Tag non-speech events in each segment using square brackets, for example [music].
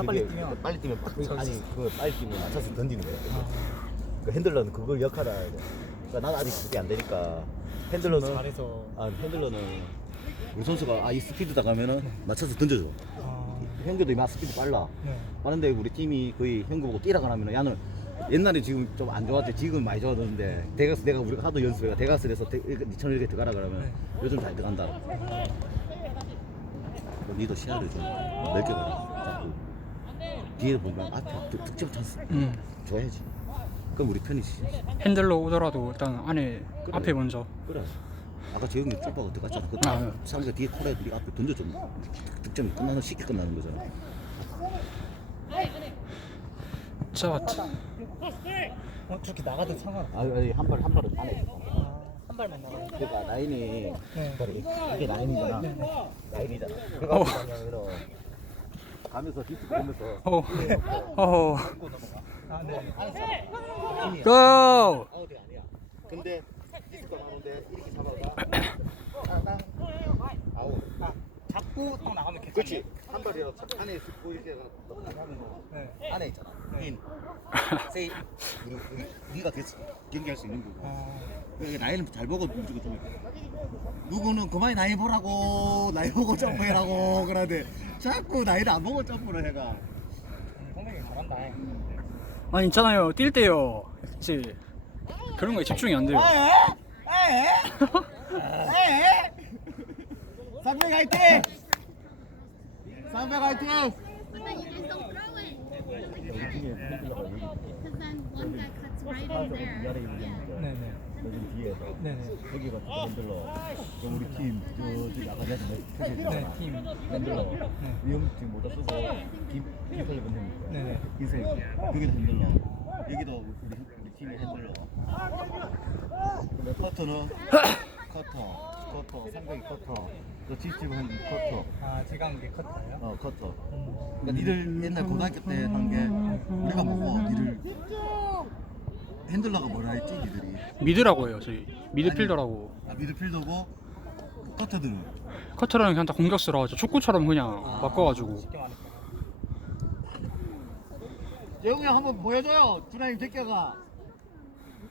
졸라 빨리 그게 뛰면. 빨리 뛰면 빡- 아니 그 빨리 뛰면 맞춰서 던지는 거야. 그 핸들러는 그걸 역할을 해야 돼. 그러니까 난 아직 그게 안 되니까 핸들러는 잘해서. 아 핸들러는 우리 선수가 아이 스피드 다 가면은 맞춰서 던져줘. 아, 형규도 이마 스피드 빨라. 네. 빠른데 우리 팀이 거의 형규 보고 뛰라고 하면은 야는 옛날에 지금 좀 안 좋았대 지금 많이 좋아졌는데 대가스 내가 우리가 하도 연습해가 대가스를 해서 니처럼 이렇게 들어가라 그러면 네. 요즘 잘 들어간다 뭐 니도 시야를 좀 넓게 봐라 자꾸 뒤에 보면 앞에 득- 득점 찬스 음. 줘야지 그럼 우리 편이지 핸들로 오더라도 일단 안에 그래. 앞에 먼저 그래 아까 재영이 쭈빠가 들어갔잖아 그 아, 네. 상대 뒤에 콜에 우리 앞에 던져줘 득점이 끝나는 쉽게 끝나는 거잖아 잡았다 어, 저렇게 나가도 상관. 아, 아니 한 발 한 발은 안해 아, 한 발만 나가. 그러니까 라인이 네. 이게 라인이잖아. 라인이잖아. 그거 어. 가면은 가면서 디스 보면서 어. 어. 아, 네. 고! 근데 디스가 나오는데 이렇게 잡아가. 아, 잡고 딱 나가면 괜찮아. 그렇지. 한 발이라도 잡- 안에 짚고 이렇게 하면 네. 안에 있잖아. 인. 세이 우리 우리 우리가 계속 경기할 수 있는 거고. 아, 그러니까 나이는 잘 보고 무조건 좀 누구는 그만이 나이 보라고 나이 보고 점프해라고 그러는데 자꾸 나이를 안 보고 점프를 해가 음, 성명이 잘한다. 아니 있잖아요 뛸 때요 그치 그런 거에 집중이 안 돼요 상백 화이팅! 상백 화이팅! But then you just don't throw it. Because then one guy cuts right in there. Yeah. 네, 네. 여기 뒤에서 네, 네. 여기가 그럼 우리 팀 저기 아까 내가 네, 팀. 흔들러 네. 위험팀 모자 쓰고 김 김팔레 건드니까 네, 네. 흰색 여기도 흔들러 여기도 우리 우리 팀이 흔들러 근데 커터는 커터 커터 상당히 커터 또 지스팀은 한 커터 아, 제가 한게 커터예요? 어 커터 음. 그러니까 니들 옛날 고등학교 때 한 게 우리가 뭐고 니들 핸들러가 뭐라 했지 니들이? 미드라고 해요 저희. 미드필더라고. 아 미드필더고 커터들은 커터랑 그냥 다 공격수라고 하죠. 축구처럼 그냥 바꿔가지고. 쉽게 말해서. 재웅이 형 한번 보여줘요 준하님 제껴가.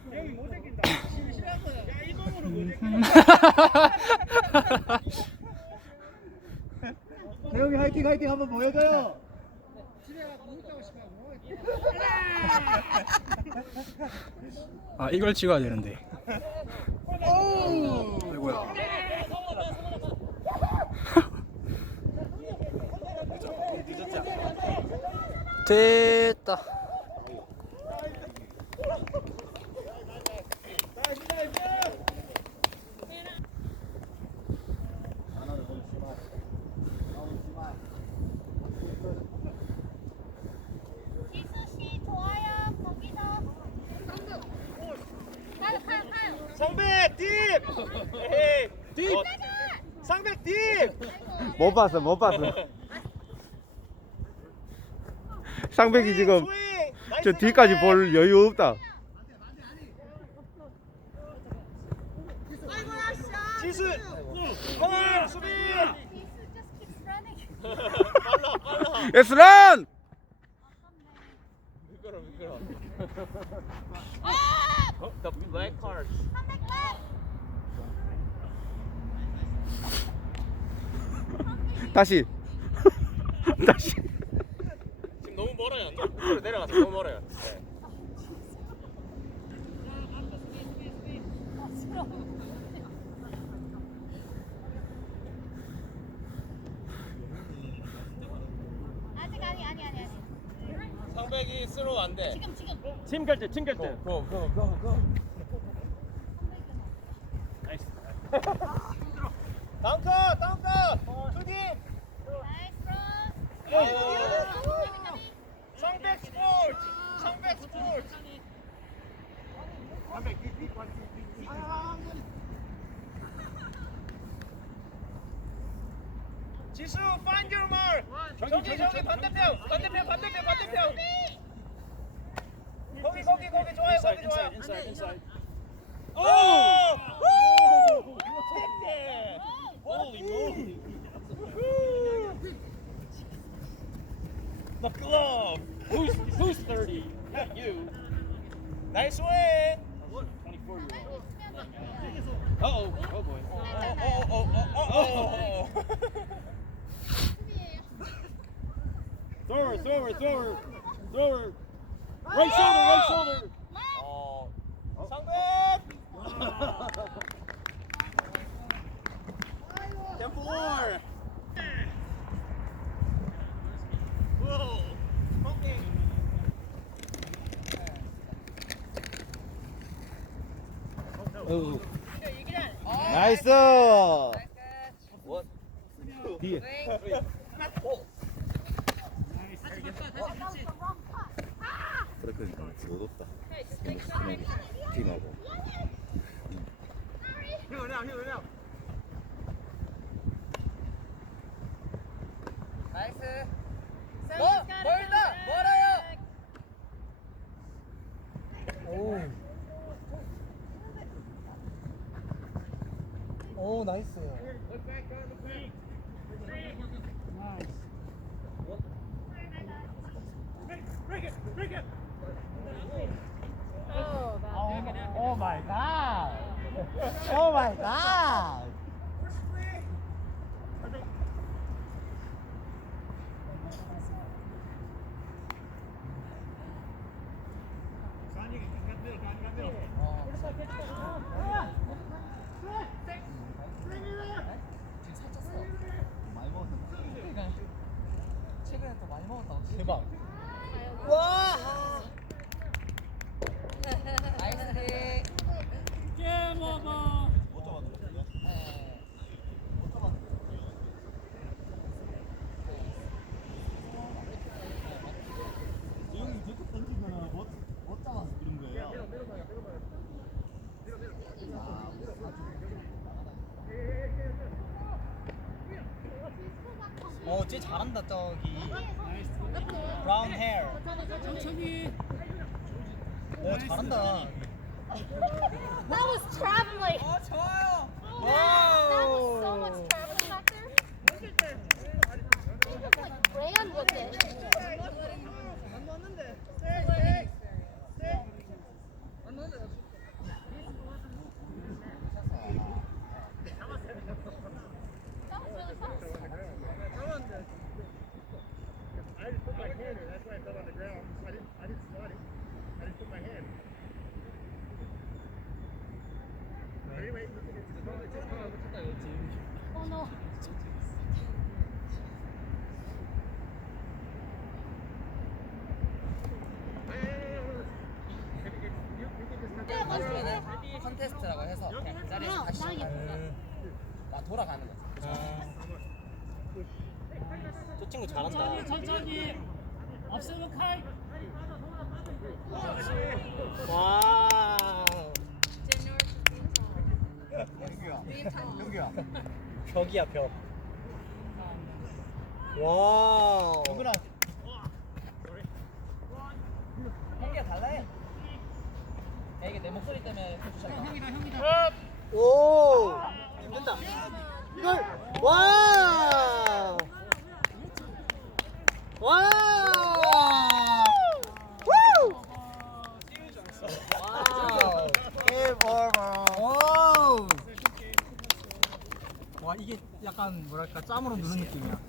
[laughs] 재웅이 화이팅 화이팅 한번 보여줘요 [laughs] 아 이걸 찍어야 되는데. 아이고야. 됐다 지수 씨 좋아요. 거기서. 가요, 가요, 상백 딥! 에헤이, 딥! 상백 딥! 못 봤어 못 봤어 [laughs] 상백이 지금 스윙! 나이스 저 뒤까지 상백! 볼 여유 없다 지수! 공! 수비! 지수 just keeps running. [laughs] 빨라 빨라 에스란 미끄러 미끄러 어? The black card 다시 [laughs] 다시 지금 너무 멀어요 내려가서 너무 멀어요 네. 아직 아니, 아니, 아니, 아니. 상백이 스로우 안돼 지금, 지금. 팀 결제 팀 결제 고고 고 고. 나이스. 다운 컷 다운 컷. 투디. 나이스. 상백 스포츠 상백 스포츠. 지수 find your mark. 저기 저기. 반대편 반대편 반대편 반대편 Inside. Oh! oh! Woo! Tipped it! Holy moly! the glove! Who's who's 30? Not you. Nice win! 24 year old. Uh oh, oh boy. Oh, oh, oh, oh, oh, oh, oh. throw her, throw her, throw her, throw her. Right shoulder, right shoulder. 나이스. 뒤에. 그러니까 못 없다. 팀하고. 나이스. Gotta 멀다! come back. 멀어요! 오. 오, 나이스. Oh, that- 오 마이 갓. 오 마이 갓. 많이 먹었는데. 최근에 또 많이 먹었다고. 대박. 와. 나이스. 게임 오버. 못 잡았는데. 네. 못 잡았는데. 이 형이 저렇게 던지면 못, 못 잡아서 그런 거예요. 어, 쟤 잘한다 저기. 브라운 헤어. 천천히. 오, 잘한다. That was traveling. 어, 좋아요. That was so much traveling back there. He just like ran with it. That Oh no. 컨테스트라고 해서 그냥 그 자리에서 다시 나 시작하는 아, 돌아가는 거지. 저 친구 잘한다. 천천히. 없으면 칼. 와 형규야. 벽이야 벽. 와우. 형규랑 형이가 달라해. 야, 이게 내 목소리 때문에 해주셨나? 형이다 형이다. 오! 된다. 이걸 와! 와! 우! 와우! 게임 오버. 와우! 와 이게 약간 뭐랄까 짬으로 누는 느낌이야.